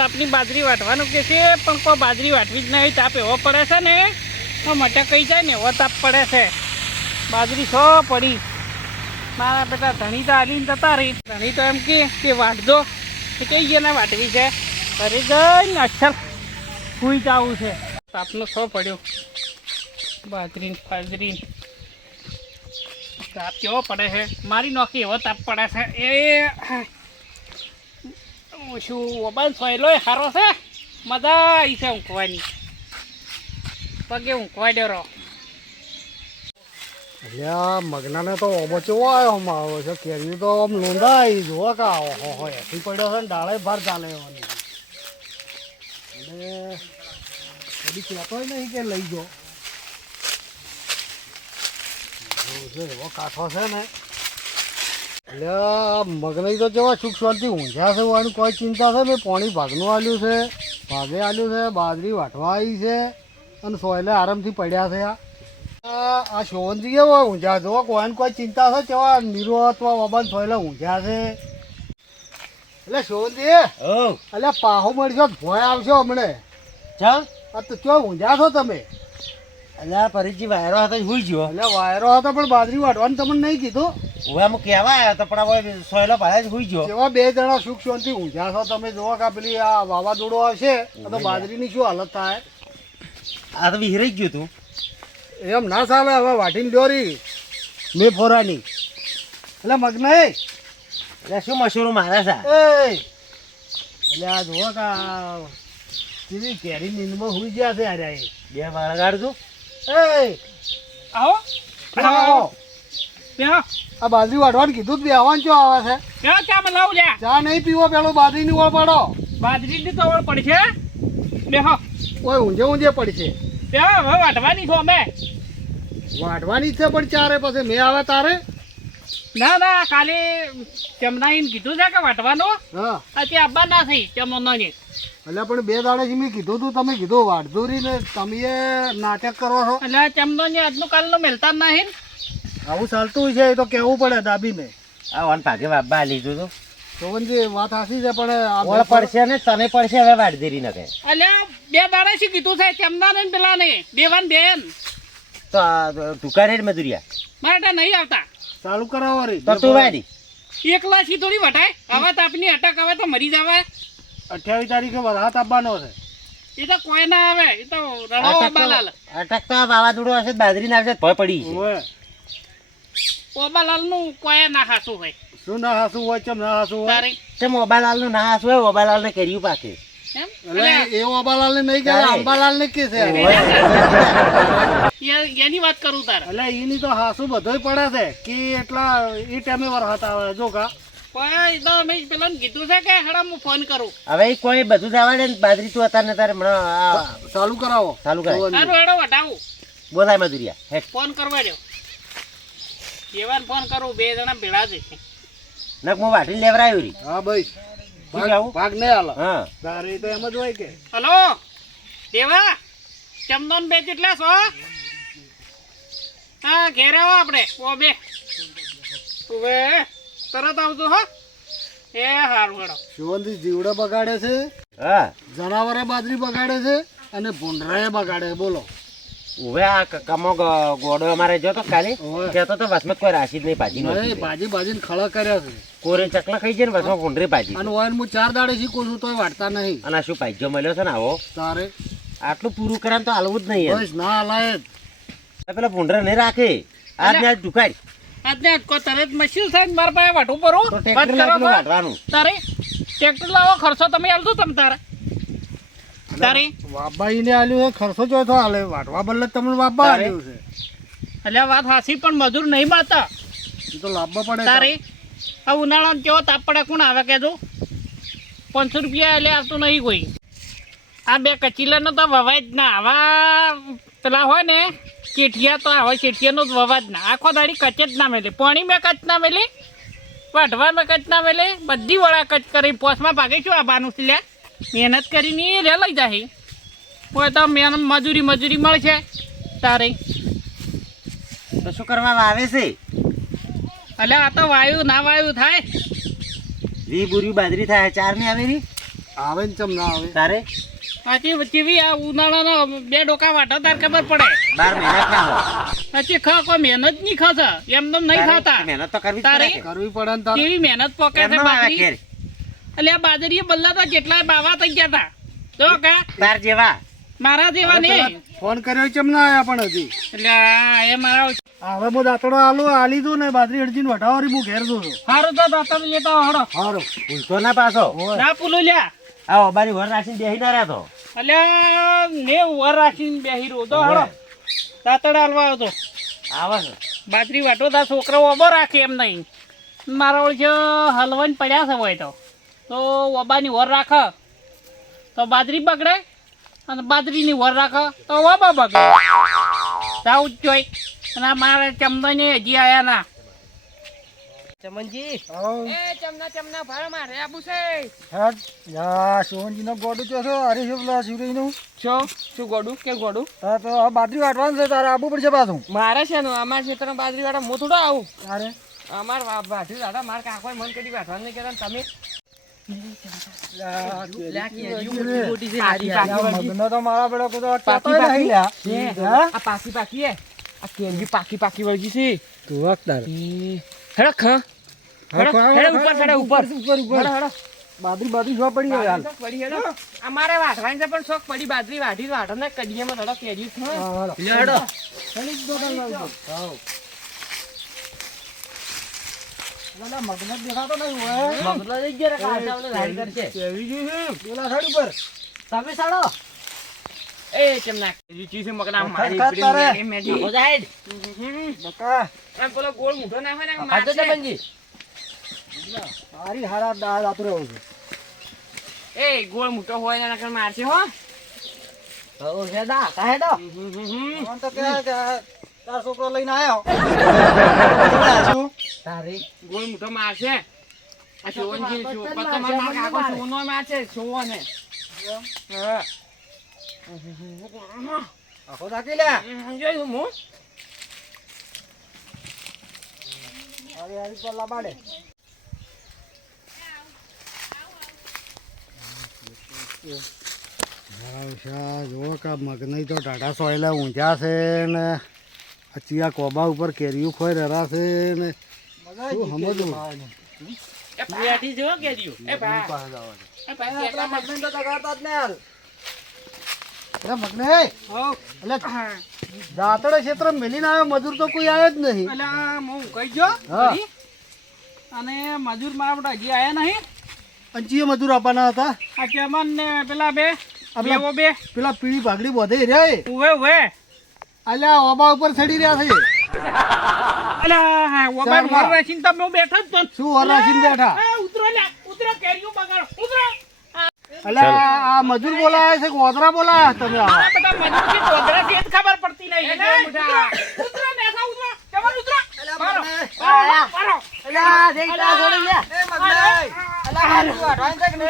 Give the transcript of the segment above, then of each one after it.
તાપની બાજરી વાટવાનું કે છે, પણ કોઈ બાજરી વાટવી જ નહીં. તાપ એવો પડે છે ને તો મટે કહી જાય ને એવો તાપ પડે છે. બાજરી છો પડી. મારા બેટા ધણી તો આલીને જતા રહી. ધણી તો એમ કે વાટજો, કે કઈ ગયા વાટવી છે. ફરી ગઈ ને અક્ષર સુઈ જવું છે. તાપનો છો પડ્યો. બાજરી તાપ કેવો પડે છે. મારી નોખી એવો તાપ પડે છે. શું મોબાઈલ સોયલો સારો છે. મજા આવી છે ઊંઘવાની. પગે ઊંઘવા ડેરો. એટલે મગનાને તો ઓબો ચેવો આવ્યો મારો છે. કેરી તો આમ લોંધાઈ જોવા કા હો એથી પડ્યો છે ને ડાળે ભાર ચાલે એવાની. એટલે કદી કહેતો નહીં કે લઈ જો એવો કાઠો છે ને. એટલે મગનાઈ તો જેવા સુખ શાંતિ ઊંઝા છે એની કોઈ ચિંતા છે. મેં પાણી ભાગનું આલ્યું છે, ભાગે આલ્યું છે, બાજરી વાટવા આવી છે અને સોયલે આરામથી પડ્યા છે. આ શોવનજી કેવો ઊંઝા જો કોઈને કોઈ ચિંતા છે કેવા નીરો અથવા બાબા સોયલે ઊંઝા છે. એટલે શોવનજી એટલે પાહો મળશો ભોય આવશો હમણે. ચાલ આ તો ચો ઊંઝા છો તમે? એટલે ફરીથી વાયરો હતો હુઈ ગયો. એટલે વાયરો હતો પણ બાજરી વાટવાનું તમને નહીં કીધું. હવે અમુક કહેવા આવ્યો તો પણ હવે સોયલો ભાડે જ હુઈ ગયો. જેવા બે જણા સુખ શાંતિ ઊંઝા છો તમે. જોવો કે પેલી આ વાવાઝોડો આવશે તો બાજરીની શું હાલત થાય. આ તો વિહરાઈ ગયું તું. એમ ના ચાલે. હવે વાટીને લ્યોરી મેં ફોરાની. એટલે મગનાઈ એટલે શું મશૂરો મારે છે. એટલે આ જોવો કે સીધી કેરી નીંદમાં હુઈ ગયા છે. અરે બે વળગાડજો. આવો આવો. બેહો. આ બાજરી વાટવાનું કીધું જ બે આવવાનું ચો આવે છે. બેહો ચા માં લાવું લ્યા. ચા નહીં પીવો પેલો બાજરીની ઓળ પાડો. બાજરીની તો ઓળ પડી છે. બેહો. ઓય ઊંઝે ઊંઝે પડશે. બેહો હવે વાટવાની છો અમે. વાટવાની જ છે પણ ચારે પછી મેં આવે તારે. ના ના કાલે ચમનાઈને કીધું છે કે વાટવાનું. હા અત્યારે આબા ના થઈ ચમનો ને. એટલે પણ બે દાડેથી મેં કીધું તું તમે કીધું વાટધોરી ને તમે નાટક કરો છો. એટલે ચમનો ને આજનું કાલનું મેલતા નહીં. આવું ચાલતું હોય છે એ તો કહેવું પડે દાબીને. આ વન ભાગે બાબા લીધું તું. શોભનજી વાત સાચી છે પણ ઓળ પડશે ને તને પડશે હવે વાડધેરી નકે. એટલે બે દાડે શું કીધું છે ચમના ને પેલા ને દેવાન બેન તો ટૂંકા રેડ મજૂરિયા મારે નહીં આવતા. ચાલુ કરાવો રે. તો તું વાડી એકલા થી થોડી વટાય. હવે તો આપની અટક હવે તો મરી જવાય. 28 તારીખે વરસાદ આપવાનો છે. એ તો કોઈ ના આવે. એ તો રણો ઓબાલાલ. અટક તો વાવાઝોડું હશે બાજરી ના આવશે ભય પડી છે. ઓય ઓબાલાલ નું કોઈ ના હાસું હોય. શું ના હાસું હોય કેમ ના હાસું હોય. તારે તે મોબાઈલ નું ના હાસ હોય મોબાઈલ ને કર્યું પાકે. એમ એટલે એ અંબાલાલ ને નહીં કે અંબાલાલ ને કે છે. એની વાત કરું તારે. એટલે એની તો હાસુ બધોય પડે છે કે એટલા એ ટાઈમે વરસાદ આવે જો કા. કોઈ તો મેં પેલા કીધું છે કે હેડા હું ફોન કરું. હવે ઈ કોઈ બધું જ આવડે ને બાજરી તું અત્યારે તારે હમણાં ચાલુ કરાવો. ચાલુ કરાય. સારું હેડો વટાવું. બોલાય મજૂરિયા હેઠ ફોન કરવા દો. દેવાન ફોન કરું. બે જણા ભેળા જ છે. નક હું વાટીને લેવરાયું રી. હા ભાઈ શું કહેવું? ભાગ નહીં હાલ. હા તારે તો એમ જ હોય કે. હલો દેવા ચમદોન બે કેટલા છો? હા ઘેર આવો આપણે ઓ બે હવે તરત આવજો હો. એ હારું હેડો. શિવનજી જીવડે બગાડે છે, હા જનાવરે બાજરી બગાડે છે અને ભૂંડરાએ બગાડે છે. બોલો હવે આ કમો ગોડો અમારે જો તો કાલે ઓવે. કહેતો તો વસમત કોઈ રાશિ જ નહીં ભાજી નો નહીં, ભાજી ભાજીને ખળા કર્યા છે. કોરે ચકલા ખાઈ જાય ને વસમાં ભૂંડરી ભાજી અને ઓયન હું 4 દાડે શીખું છું તોય વાટતા નહીં. અને આ શું ભાઈજો મળ્યો છે ને આવો તારે આટલું પૂરું કરે તો હાલવું જ નહીં બસ ના હલાય જ. એમ પેલા ભૂંડરા નહીં રાખે આજ ને આજ ઢુકાય આજને કોઈ તરત મશીન થાય મારા પાસે વાટું પરું તો વાત ટ્રેક્ટર કરો લાવીને તો. વાટવાનું. તારે ટ્રેક્ટર લાવો ખર્ચો તમે આલજો તમ તારે. તારે વાબાઈને આલ્યું છે ખર્ચો ચોથો હાલે વાટવા બદલે તમને વાબા તારે? આલ્યું છે. એટલે વાત હાસી પણ મજૂર નહીં મળતા. એ તો લાવવા પડે. તારે આ ઉનાળામાં કેવો તાપ પડે કોણ આવે કહેજો. 500 રૂપિયા એટલે આવતું નહીં કોઈ. આ બે કચીલાનો તો વવાય જ ના. આવા પેલા હોય ને ચેઠિયા તો આવા ચેઠિયાનો જ વવા જ ના. આખો દાડી કચ જ ના મેલે. પાણી મેં કચ ના મેલે, વાઢવા મેં કચ ના મેલે, બધી વળા કચ કરી પોસમાં ભાગે શું આબાનું છે લ્યા. મહેનત કરીને રે લઈ જાય. કોઈ તો મજૂરી મળશે તારે. તો શું કરવામાં આવે છે? એટલે આ તો વાયુ ના વાયુ થાય. 20 બોરી બાજરી થાય 4 ની આવે રી. આવે ને ચમ ના આવે તારે પછી ચીવી આ ઉનાળાના 2 ડોકા વાટો તાર ખબર પડે 12 મહિના ખાઓ પછી ખા કોઈ મહેનત નહીં ખાતા એમ તો નહીં ખાતા મહેનત તો કરવી જ તારે? પડે કે. કરવી પડે ને તારે કેવી મહેનત પોકે છે એમનો આવે બાજરી ઘેર. એટલે આ બાજરી બલ્લા તો જેટલા બાવા થઈ ગયા હતા તો કા તાર જેવા મારા જેવા નહીં ફોન કર્યો ચમ ના આયા પણ હજી એટલે આ એ મારા હવે હું દાંતડો આલી દઉં ને બાજરી અડજીને વઢાવારી હું ઘેર દઉં છું હારું તો દાતર લેતા હડો સારું ભૂલતો ના પાછો ના પુલું લ્યા આ ઓબાની વર રાખીને બેહી ના રહેતો એટલે ને વર રાખીને બેહી રહ્યો તો હડો દાતર હાલવા આવતો આવે છે બાજરી વાટો તા છોકરાઓ ઓબો રાખે એમ નહીં મારા ઓળખે હલવાઈને પડ્યા છે હોય તો ઓબાની વર રાખે તો બાજરી બગડે અને બાજરીની વર રાખે તો ઓબા બગડે જાવું જ જોઈ અને આ મારા ચમદાને હજી આયા ના ચમનજી આવો. એ ચમના ભાડે મારે આબુ છે હેડ યા સોહનજીનો ગોડું ચો છો અરે છે પેલા શિવરાજનું શું ગોડું કે ગોડું તારે તો આ બાજરી વાટવાનું છે તારે આવવું પડશે પાછું મારે છે ને અમારા ક્ષેત્રમાં બાજરી વાળા હું થોડો આવું તારે અમાર વાઢી દાદા મારા કાકોએ મન કરી વાઢવાનું નહીં કહેતા ને તમે મગનો તો મારા પેલો કોઈ તો પાકી કહેતો નહીં લ્યા. હા? આ પાકી હે આ કેરી પાકી વળગી છે તું વખતાર. હેડો ખ હેડો ઉપર હેડો ઉપર ઉપર હેડો હેડો બાજરી જો પડી હોય હાલ. પડી હેડો અમારે વાઢવાની છે પણ શોખ પડી બાજરી વાઢી વાઢો ને કડિયામાં થોડો કેરી છે હા, હાલો. હેડો ચાલી જ દોકાન વાળો. હાવ. પેલા મગનો દેખાતો નહીં હોય. મગલો લઈ ગયો રે કાચાઓને લાલ કરશે કેવી ગયું છે? પેલા સાઈડ ઉપર. તમે સાડો એ ચમના રીચી છે મગના મારી ખત તારે. પ્રેમ મેજી હો જાહેર બકા. એમ પેલો ગોળ મૂઠો ના હોય ને ખાધો મારશે છે બંજી મારી હારા દાળ આતું રહ્યું છે. એ ગોળ મૂઠો હોય ને નકર મારશે હો ઓ હેડા કાહેડો આમ તો કે તાર છોકરો લઈને આવ્યો. શું? તારે ગોળ મૂઠો મારશે આ શોવનજી શો પતો માર કાકો સોનો મારશે સોવો ને હા આખો થાકી લે. જોઈ હું આવી પર લાબાડે. જો કે મગનઈ તો ટાટા સોયલા ઊંચા છે ને આ ચિયા કોબા ઉપર કેરીયું ખોઈ રહ્યા છે ને શું સમજવું એ બેઠી જો કેરીઓ એ ભા એ ભાઈ એટલા મગન તો તગાડતા જ ને હાલ અરે મગને એટલે દાંતડે ક્ષેત્ર મેલીને આવ્યો મજૂર તો કોઈ આવ્યો જ નહીં. એટલે હું કહી ગયો હા. અને મજૂર મારા બધા હજી આયા નહીં અંચીએ મજૂર આપવાના હતા. આ ચેમન ને પેલા બે આપણા- બેવો બે પેલા પીળી પાઘડી બોધે રહ્યા એ. ઉવે ઉવે અલ્યા ઓબા ઉપર ચડી રહ્યા છે. અલા હા ઓબાન ચાલ, વર રાખીને તમે હું બેઠો જ તો શું વરાસીને બેઠા? એ ઉતરો લે ઉતરો કેરીઓ બગાડો ઉતરો અલ્યા આ મજૂર બોલાયા છે કે ઓદરા બોલાયા તમે આ આવા? બધા મજૂરથી ગોધરાથી જ ખબર પડતી નહીં એટલે ઉતરો નેસા ઉતરો જબર ઉતરો પારો પારો પારો અલા દેખ તા જોડી લે અલા હારી વાઢવાની છે કે ને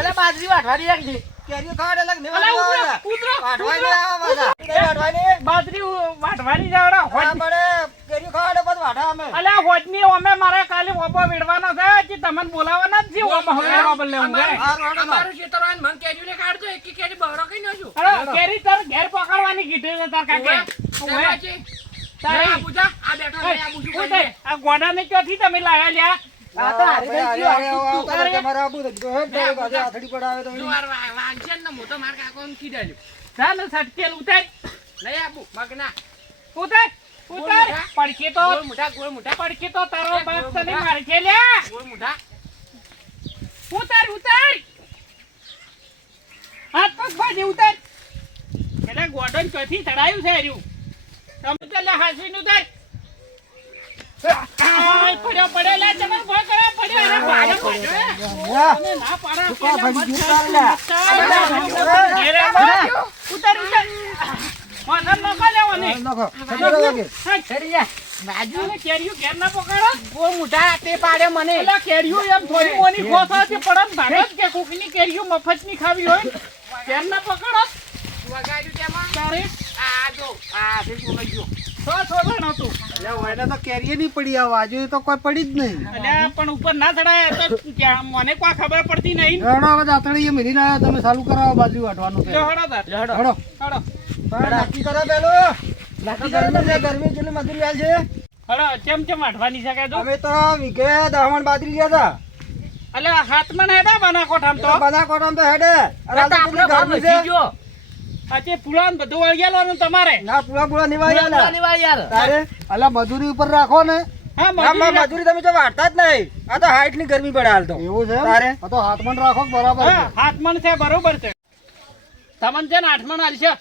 અલા બાજરી વાઢવાની એક છે કેરીઓ ખાડે લગ ને અલા ઉતરો ઉતરો વાઢવાની આવા બાજા વાઢવાની બાજરી વાટવાની જાવડા હોજ પડે કેરીઓ ખાડે બસ વાઢા અમે અલા હોજની અમે મારે કાલે ઓબો વેડવાનો છે કે તમને બોલાવવાના જ છે ઓબો હવે ઓબો લેવું છે અમારું ખેતર આન મન કેરીઓ ને કાઢજો એક કેરી બહરો કઈ ન છું અરે કેરી તાર ઘેર પકડવાની કીધું છે તાર કાકે તારે આ પૂજા આ બેઠો ને આ પૂછું ઉતર આ ગોડા ને ક્યાંથી તમે લાવ્યા લ્યા આ તો હારી થઈ ગયો તમારે આબુ તો કીધું, હેડ તારી બાજુ આથડી પડાવે તો વાર વાગશે ને મોટો માર કાકો ને કીધાલ્યો જા ને સટકેલ ઉતર લઈ આબુ મગના ઉતર ઉતર પડકે તો ગોળ મુઠા પડકે તો તારો બાપ તને માર કે લ્યા ગોળ મુઠા ઉતર ઉતર હાથ પગ ભાજી ઉતર એટલે ગોડન ચોથી ચડાયું છે હર્યું તમે ચાલે હાસવીને ઉતર પડ્યો પડ્યો લે તમે ભોય કરો પડ્યો અરે ભાડો ભાડો તમે ના પાડા કા ભાજી ગીર તાર લે. ઘેરે બા. ઉતર ઉતર માથા નખા લેવાની નાખો ખબર લાગે. કરી જા બાજુ ને કેરીઓ ઘેર ના પકડો ગોળ મુઠા તે પાડ્યો મને એટલે કેરીઓ એમ થોડી મોની ખોસાથી પડન ભાડો જ કે કોકની કેરીઓ મફતની ખાવી હોય ઘેર ના પકડો વગાડ્યું તેમાં તારે આ જો આ તે બોલાઈ ગયો થોડો નહોતું. એટલે ઓયને તો કેરીએ નહીં પડી આ બાજુ તો કોઈ પડી જ નહીં. અલ્યા પણ ઉપર ના ચડાય તો ક્યાં મને કોઈ ખબર પડતી નહીં. હેડો હવે દાતણીએ મિલી ના તમે ચાલુ કરાવો બાજરી વાટવાનું છે. લ્યો હેડો તાર. હેડો હેડો. નક્કી કરો પેલું નક્કી કરો ને ગરમી જેટલી મજૂરી આલ છે હેડો ચમ વાટવાની છે કીધું. અમે તો વીઘે 10 મણ બાજરી ગયા હતા અલ્યા હાથમાં હેડા બનાકોઠામ તો. બનાસકાંઠામાં તો હેડે અને આ તો કેટલી ગરમી છે. આજે પુલાન બધું વળગેલું તમારે. ના પૂરા નિવાળ્યા તારે અલા મજૂરી ઉપર રાખો ને. હા ના, મજૂરી તમે તો વાળતા જ નહીં આ તો હાઈટ ની ગરમી પડે હાલ તો એવું છે એમ? તારે? આ તો હાથમાં જ રાખો કે બરાબર છે. હા હાથમણ છે બરોબર છે. તમને છે ને આઠમણ આલશે.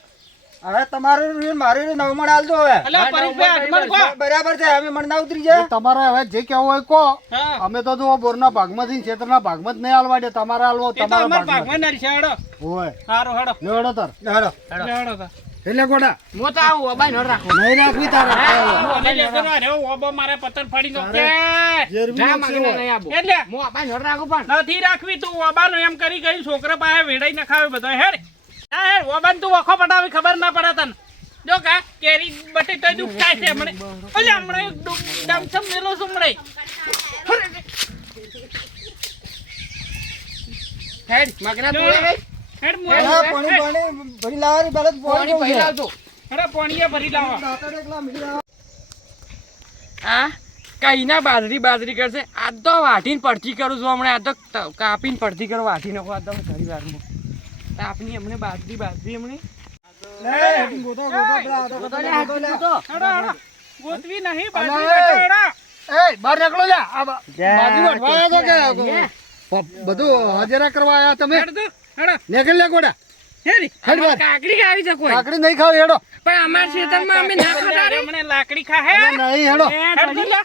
હવે તમારું મારું 9 મણ હાલ દો હવે અલ્યા પરેશભાઈ આઠમણ કહો. બરાબર છે અમે મણ ના ઉતરી જાય તમારે હવે જે કહેવું હોય કહો. હા અમે તો જો બોરના ભાગમાંથી ક્ષેત્રના ભાગમાં જ નહીં હાલવા દે. તમારે હાલવો એ તો તમારા અમાર ભાગમાં. ભાગમાં આલશે. હેડો હોય સારું હેડો. લ્યો હેડો તાર. હેડો હેડો તાર. એટલે ગોડા હું તો આવું અબાઈ ન રાખો. નહીં રાખવી તારે. મને લેતો ના રહ્યો ઓબો મારે પથ્થર ફાડી નો કે જેરબી નાખશે હોય. એટલે હું અબાઈ ન રાખું પણ નથી રાખવી તું ઓબાનો એમ કરી ગઈ છોકરા પાસે વેડાઈ ન ખાવે બધો હેડ. હા હેડ ઓબાન તું વખો પટાવી ખબર ના પડે તને. જો કા કેરી બટે તો દુખ થાય છે હમણે. ઓલે હમણે ડમસમ મેલો સુમડે. હેડ મગના તું હેડ મો પાણી ભરી લાવવાની પહેલા તો પાણી ભરી લાવજો હેડ પાણીએ ભરી લાવો. દાંતણ એકલા મીઠી લાવો. આ કઈ ના બાજરી કરશે આ તો વાટીને પડતી કરું છું હમણાં આ તો કાપીને પડતી કરો વાટી નાખો આ તો ઘણી વારમાં આપની હમણે બાજરી હમણે લે, હેઠી ગોતો, પેલા આ તો ગોતો લે. હેડો હેડો ગોતવી નહીં બાજરી વાટો હેડો. એ બહાર નીકળો લે. આ બાજુ વાટવા આવ્યા છો કે બધું હાજરા કરવા આવ્યા તમે? હેડ તો હેડો નીકળ લે ગોડા. હેડી હેડ બહાર. કાકડી ખાવી છે કોઈ કાકડી નહીં ખાવ હેડો. પણ અમારા ખેતરમાં અમે ના ખાતા હમણે લાકડી ખા હે નહીં હેડો. હેડ તો લે.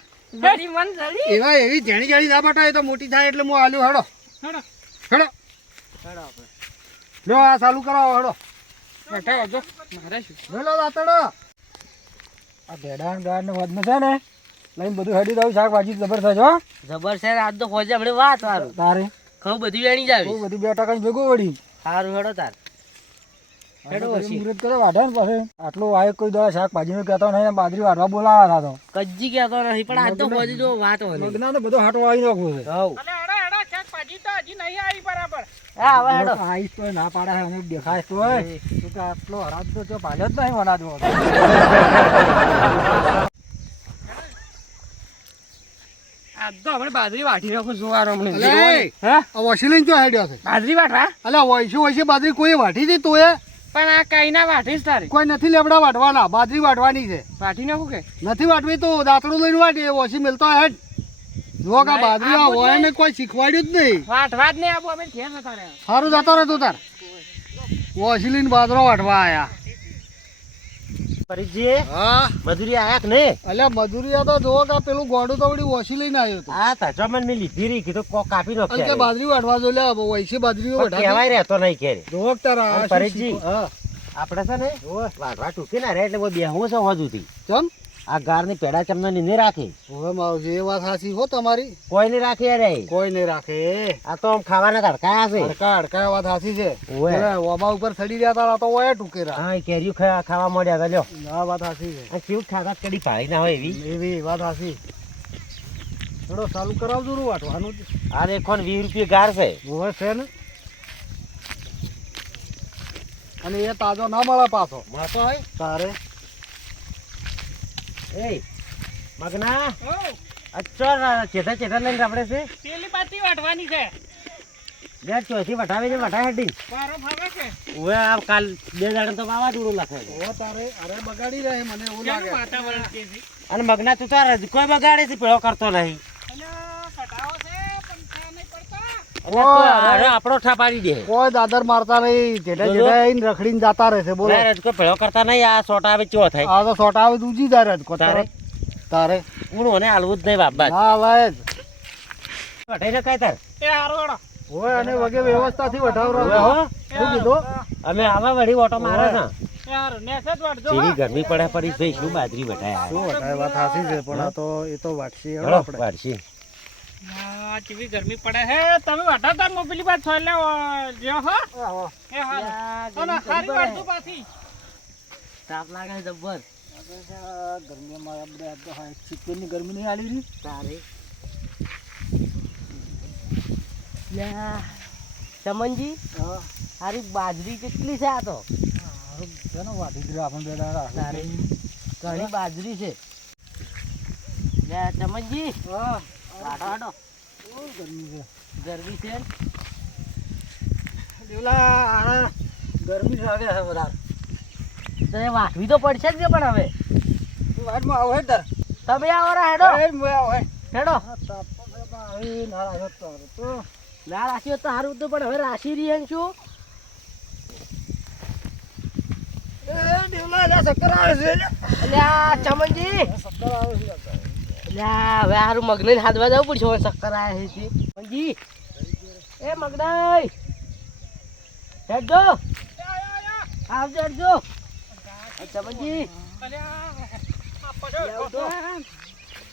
બધી મન જડી એવા એવી જેણી જેણી ના બટાય તો મોટી થાય એટલે હું આલ્યું હેડો. હેડો હેડો લો આ ચાલુ કરાવો હેડો. હટાવો જો મારે શું લો દાતડો. આ ભેડાન ગાડ ને વધને છે ને લઈને બધું હેડી દઉં શાકભાજી જબરદસ્ત હો જબર છે આજ તો ફોજે હમણે વાત સારું તારે ખવ બધી વેણી જાવી બહુ બધી 2 ટકા ભેગું વળી સારું હેડો તાર હેડો પછી મુહૂર્ત કરે વાઢે ને પછી આટલું વાય કોઈ દવા શાકભાજી નું કહેતો નહીં બાજરી વાઢવા બોલાવા હતા તો કજ્જી કહેતો નથી પણ આજ તો ફોજે જો વાત હોય મગના ને બધો હાટો આવી નાખવું છે હવ અલે હેડો હેડો શાકભાજી તો હજી નહીં આવી બરાબર. હા હવે હેડો આઈસ તો ના પાડે છે અમુક દેખાય તો હોય તો કે આટલો હરાજ તો જો પાડ્યો જ નહીં વનાજો આજ તો આપણે બાજરી વાટી નાખો જોવાનો અલે હમણે આ વોશી લઈને જો હેડ્યો છે. બાજરી વાટવા અલ્યા વોશી બાજરી કોઈ વાટી હતી તોય પણ આ કઈ ના વાટીશ તારી કોઈ નથી લેબડા વાટવાના. બાજરી વાટવાની છે. વાટી નાખું કે નથી વાટવી તો દાંતડું લઈને વાટી વોશી મિલતો હેડ. જો કા બાજરી આ હોય ને કોઈ શીખવાડ્યું જ નહીં. વાટવા જ નહીં આપું અમે ઘેર નતા રહ્યા સારું જતો રહે તું તાર. વોશી લઈને બાજરો વાટવા આયા. પરીજી હા મજૂરી આયા કે નહીં? અલ્યા મજૂરી આ તો જો કા પેલું ગોડું તો વળી વોશી લઈને આવ્યો હતો. આ તાજોમન મેં લીધી રહી કીધું કોક કાપી નો અને કે બાજરી વાટવા જો લે વૈસી બાજરી કહેવાય રહેતો નહીં કે જો તારા અને પરેશજી. હા આપણે છે ને વાટવા ટૂંકી ના રહે એટલે કોઈ બેહવું છે હજુથી ચમ આ ગાર ની પેડા ચમના ની રાખે હવે માવજી એ વાત સાચી હો તમારી. કોઈ નહીં રાખે રે કોઈ નહીં રાખે. આ તો આમ ખાવાના તડકા છે હડકા હડકા વાત સાચી છે. ઓવે. અરે ઓબા ઉપર ચડી ગયા તારા તો ઓય ટૂકેરા. હા એ કેરીઓ ખાવા મળ્યા લ્યો આ વાત સાચી છે. આ કેવું ખાતા કડી પાડી ના હોય એવી એવી વાત સાચી. થોડો ચાલુ કરાવજો રૂ વાટવાનું. આ દેખો ને 20 રૂપિયા ગાર છે હવે છે ને અને એ તાજો ના મળે પાછો. મળતો હોય તારે એ મગના ઓ અચ્છા ચેતા ચેતા લઈને આપણે છે પેલી બાજરી વાટવાની છે. બે ચોથી વટાવી ને વટા હેડી મારો ભાવે છે. ઓએ આ કાલ 2 દાડા તો વાવાઝોડું લખે છે. ઓ તારે અરે બગાડી રહે મને એવું કેવું લાગે. વાતાવરણ છે જી? અને મગના તું તાર કોઈ બગાડે છે પેલો કરતો નહીં અલ્યા કટાવો છે પણ છે નહીં પડતા. એટલે તું હારે આપણો ઠા પાડી દે કોઈ દાદર મારતા નહીં. જેઠા જેઠા આઈને રખડીને જતા રહેશે. બોલો ના કોઈ પેલો કરતા નહીં આ સોટા આવે ચો થાય આ તો સોટા આવે દૂજી જાય કો તારે? તારે હું ને હાલવું જ નહીં બાબા ના આવે જ. વટાઈ ને કઈ તાર એ હારો હેડો. ઓય અને વગે વ્યવસ્થાથી વઢાવરો. ઓવે હો. શું કીધું? અમે આવા વળી ઓટો મારે ને એ હારો નેસે જ વાટજો જેવી હા. ગરમી પડે પડી ભાઈ શું બાજરી વટાય શું વઢાય વાત સાચી છે પણ આ તો એ તો વાટશી હેડો હેડો આપણે. વારસી હા કેવી ગરમી પડે હે તમે વાટા તાર મોબીલી બાદ છોલે જો હો એ હારો અને ખારી વાટજો પાછી. તાપ લાગે જબર ગરમીમાં આપણે આ તો હા 70 ની ગરમી નહીં આલી રહી તારે યા ચમનજી હા હારી બાજરી કેટલી છે આ તો છે ને વાટી દીધા આપણે બે દાડા તારે ઘણી બાજરી છે યા ચમનજી હા વાટો વાટો બહુ ગરમી છે ગરમી છે ને? દેવલા આ ગરમી લાગે છે વધારે તો એ વાટવી તો પડશે જ ને પણ હવે તું વાટમાં આવો હેડ તાર તમે આવો રા હેડો હેડ મોય આવો હેડ હેડો તાપો આવી ના આવ્યો તો ના રાશિ તો સારું હતું પણ હવે રાશિ રહી એમ શું એ દેવલા લે ચક્કર આવે છે અલ્યા ચમનજી ચક્કર આવે છે અલ્યા હવે હારું મગને હાથવા જવું પડશે હવે ચક્કર આવે છે ચમનજી એ મગનાઈ હેડજો આવજો હેડજો ચમનજી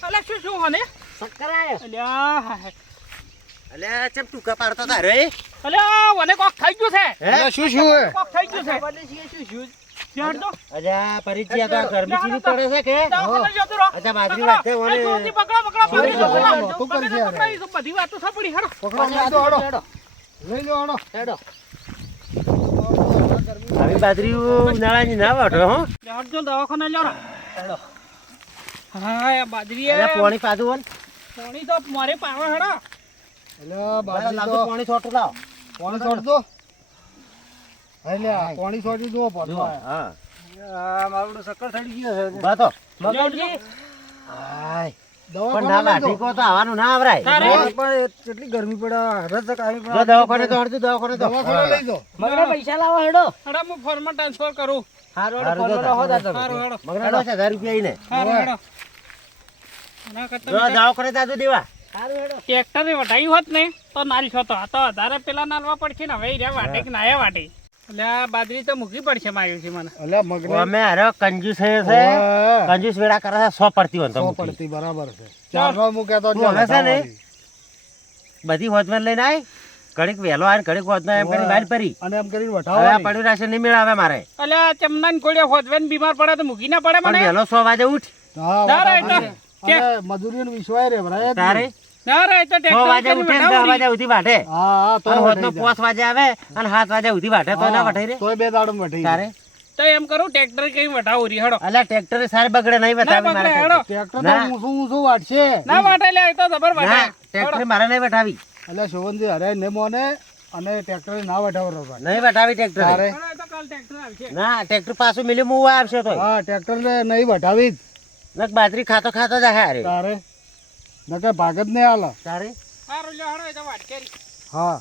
અલ્યા શું શું હોને ચક્કર આવે અલ્યા અલ્યા ચમ ટૂંકા પાડતો તારે અલ્યા મને કોક થઈ ગયું છે હે શું શું હે કોક થઈ ગયું છે શું શું ધ્યાન દો અલ્યા પરિચય તો આ ગરમી ચીની પડે છે કે દવાખાને જતો રહો. અચ્છા બાજરી વાટે ઓને આ જોરથી પકડો પકડો લઈ લો, લઈ લો, પકડો તું કરી છે યાર. પકડો, બધી વાતો સાંભળી હેડો પકડો લઈ દો હડો હેડો લઈ લો હડો હેડો આવી બાજરી ઉનાળાની ના વાટો હો હટજો દવાખાને લ્યો હેડો હા આ બાજરી અલ્યા પાણી પાદું હોન પાણી તો મારે પાવા હેડો એટલે બાજરી લાવ તો પાણી છોટું લાવ પાણી છોડ દો એટલે પાણી છોડી દો જુઓ, પડવા હા મારું તો ચક્કર થઈ ગયો છે ઉભા તો મગનજી આય દવા પણ ના લાઠી કો તો આવવાનું ના આવરાય તારે પણ કેટલી ગરમી પડે રજ આવી જો દવાખાને તો હળતું દવાખાને તો દવાખાને લઈ દો મગને પૈસા લાવો હેડો હેડો હું ફોનમાં ટ્રાન્સફર કરું હારો હારું હેડો જો ફોન રહો તાર. તમે હારું હેડો મગના 10,000 રૂપિયા ઈને હારું હેડો ના જો કરતા દવાખાને દાદુ દેવા હારું હેડો ટ્રેક્ટરે વટાયું હોત ને તો નાલ છો તો આ તો વધારે પેલા નાલવા પડશે ને હવે રે વાટે કે નાયા વાટે એટલે આ બાજરી તો મૂકવી પડશે માર્યું છે મને અલ્યા મગને અમે હારો કંજૂસ છે કંજૂસ વેળા કરે છે 100 પડતી હોય તો 100 મૂકી. પડતી બરાબર છે ચાર નો મૂકે તો તું હવે છે ને? બધી હોજમાં લઈને આય ઘડીક વહેલો આય ને ઘડીક હોજમાં એમ કરી બહાર પરી અને એમ કરીને હવે આ વટાવવાની પડ્યું રાશે નહીં મેળાવે મારે એટલે આ ચમના ને કોળિયો હોતવેન બીમાર પડે તો મૂકી ના પડે પણ મને વહેલો 100 વાગે ઉઠ હા ના રે વાત એટલે સાચી. અને મજૂરીનો વિશ્વાસ રે ભરાય જ તારે નહીં. ના રે તો 100 વાગે ઉઠે ને 10 વાગે સુધી વાટે હા હા તો અને હોજનો 5 વાગે આવે અને 7 વાગે સુધી વાટે તો ના વટાઈ રે તોય બે દાડમ વટાઈ તારે તો એમ કરું ટ્રેક્ટર કઈ વટાવું રી હેડો અલ્યા ટ્રેક્ટર સારે બગડે નહીં ના વટાવી બગડે, મારે હેડો. ટ્રેક્ટર તો ના. ઊંચું ઊંચું વાટશે ના વાટે લે એ તો જબર ના વાટે ટ્રેક્ટર મારે નહીં વટાવી એટલે શોભનજી હરાય ને મોને અને ટ્રેક્ટર ના વટાવો ભાઈ નહીં વટાવી ટ્રેક્ટર તારે હેડો, એ તો કાલ ટ્રેક્ટર આવશે ના ટ્રેક્ટર પાછું મિલી મું આવશે તો હા ટ્રેક્ટર ને નહીં વટાવી જ નક બાજરી ખાતો ખાતો જ હારે તારે નકર ભાગ જ નહીં હાલ તારે હારું લ્યો હેડો એ તો વાટ કરી હા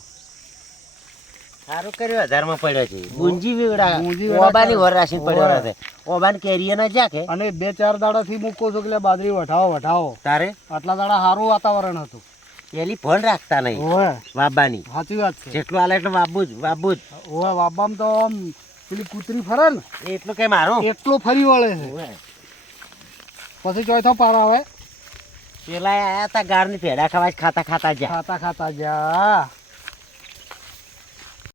સારું કર્યું 1000 માં પડ્યો છે ગુંજી વેડા ગુંજી વેડા ઓબાની કરે. વર રાશિ પડ્યો ઓવે. રહે ઓબાન કેરીએ ના જાકે અને 2-4 દાડા થી મૂકો છો કે લે બાજરી વટાવો તારે આટલા દાડા સારું વાતાવરણ હતું એલી ફોન રાખતા નહીં ઓવે વાબાની સાચી વાત છે જેટલું આલે એટલું વાબુ જ ઓવે વાબામ તો આમ પેલી કૂતરી ફરે ને એટલું કે મારું એટલો ફરી વળે છે ઓવે. પછી ચોથો પાર આવે પેલા આયા તા ગારની પેડા ખાવા જ ખાતા ખાતા જા ખાતા ખાતા જા